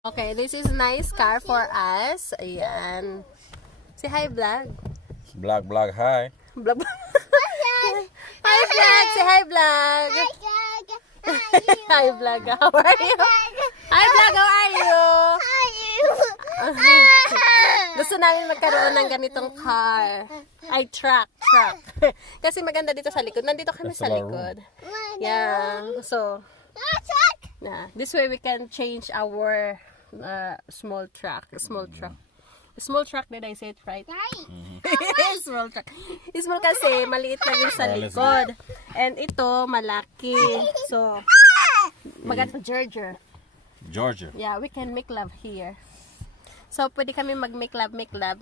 Okay, this is nice car for us. Ayan. Say hi, vlog. Vlog, hi. Vlog. Hi, vlog. Say hi, vlog. Hi, vlog. How are you? Hi, vlog. How are you? Gusto namin magkaroon ng ganitong car. Ay, truck. Kasi maganda dito sa likod. Nandito kami sa likod. Yeah. So, this way we can change our small truck. Small truck, did I say it right? Small truck. Small kasi maliit lang yung sa likod. And ito malaki. So, maganda Georgia. Yeah, we can make love here. So, pwede kami mag-make love. Make love.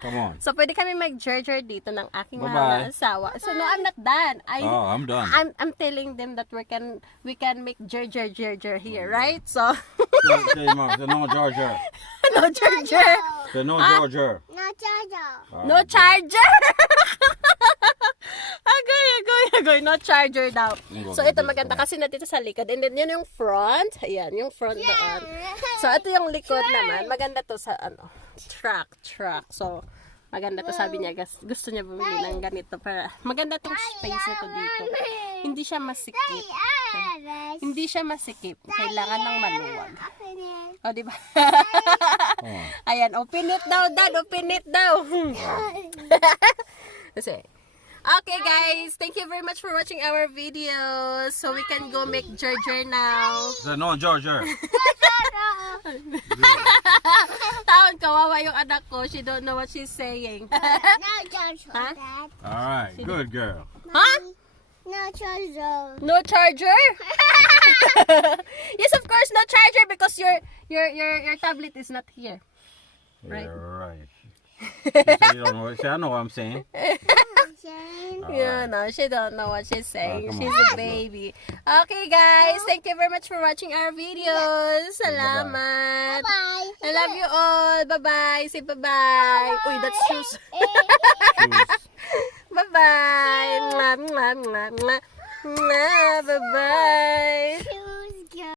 Come on. So, pwede kami mag-Georgia dito ng aking mga asawa. So, no, I'm not done. I'm done. I'm telling them that we can make Georgia here, right? So, Say, Mom, no Georgia. no Georgia. Say no Georgia. No charger. Agoy. No charger daw. So, ito maganda kasi nandito sa likod. And then, yun yung front. Ayan, yung front doon. So, ito yung likod naman. Maganda to sa, truck. So, maganda to. Sabi niya, gusto niya bumili ng ganito. Para, maganda tong space na to dito. Hindi siya masikip. Kailangan ng maluwag. O, diba? Ayan, open it daw, Dad. Open it daw. Kasi, okay guys, thank you very much for watching our videos. So we can go make Georgia now. Say no Georgia. Taon, kawawa yung anak ko. She don't know what she's saying. Huh? Alright, good girl. Huh? No charger. No charger? Yes, of course, no charger because your tablet is not here. Right? Yeah, right. You don't know, see, I know what I'm saying. Yeah, no, she don't know what she's saying. She's a baby. Okay, guys, thank you very much for watching our videos. Salamat. Bye. I love you all. Bye-bye. Say bye-bye. Uy, that's shoes.